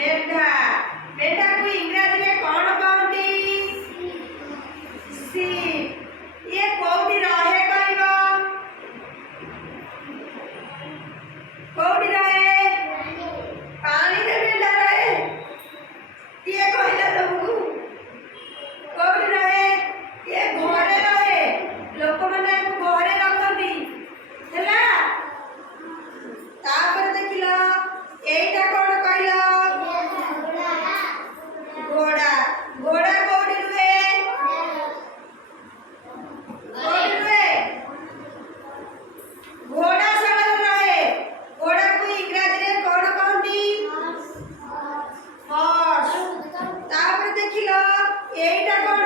मेढा मेढा को इंग्रजी में कौन कहती शीप ये कोठी रहे कहबो कोठी रहे पानी में मेढा रहे ये कहला तुमको कोठी रहे ये घरे रहे लोक माने घरे रखती हैला तापर देखिलो एटा कोन कहलो घोड़ा घोड़ा कोठी रुहे कोठी रुहे घोड़ा सड़ल रहे घोड़ा को इंग्रजी रे कोन कहती हॉर्स तापर देखिलो एटा कोन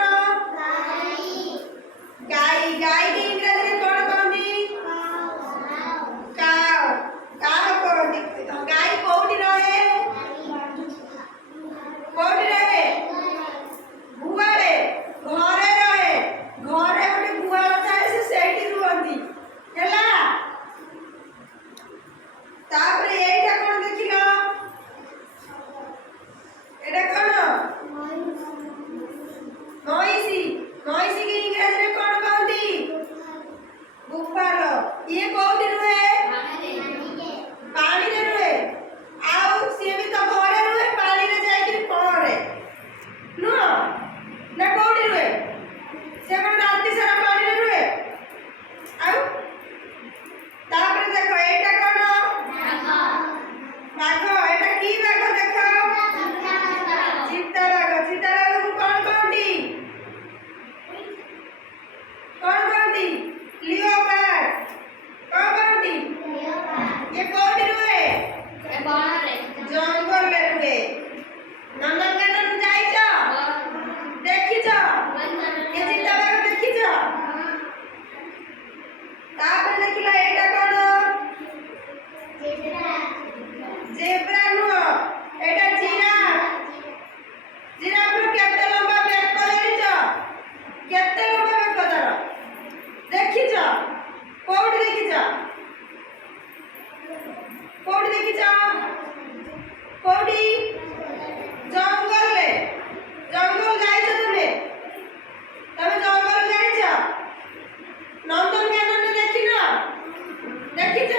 गाय गाय के इंग्रजी रे कोन कहती काव काव कहती गाय कोठी रहे कोठी रहे गुआड़े घरे रहे घरे गोटे गुआड़ थाए से सेठी रुहंती हैला तापर एटा कोन देखिलो एटा कोन मईसी मईसी के इंग्रजी रे कोन कहती बुफालो ये कोठी रुहे पानी रे रुहे आउ से भी तो घरे रुहे पानी रे जाई कि परे नो ना कोठी रुहे से कोन राती सारा पानी रे रुहे आउ तापर देखो एटा कोन बाघ एटा की बाघ देखो चित्ता बाघ को कोन कहती कोन कहती लियोपार्ड कोन कहती ये कोठी रुहे जंगल में रुहे नंदनकानन जाइछ देखिछ ये चित्ता बाघ देखिछ तापर देखिला एटा कोन जेब्रा नुह एटा जिराफ जिराफ रो केते लंबा बेक कलेछ केते लंबा बेक दर देखिछ कोठी देखिछ कोठी देखिछ कोठी जंगल ले जंगल जाइछ तुमे तमे जंगल जाइछ नंदनकानन देखिन देखिछ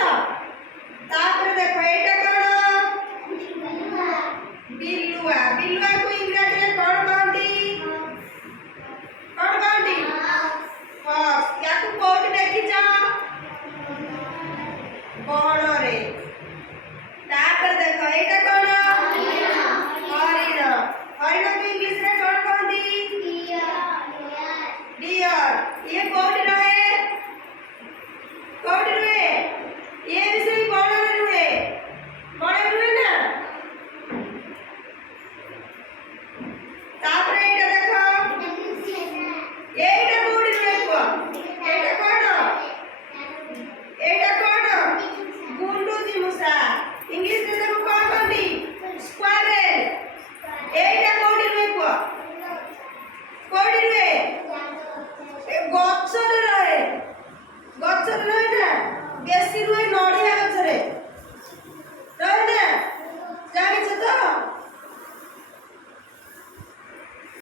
तापर देखो एटा कोन बिलुआ बिलुआ को इंग्रजी रे कोन कहती हॉर्स या को कोठी देखिछ बण रे तापर देखो एटा कोन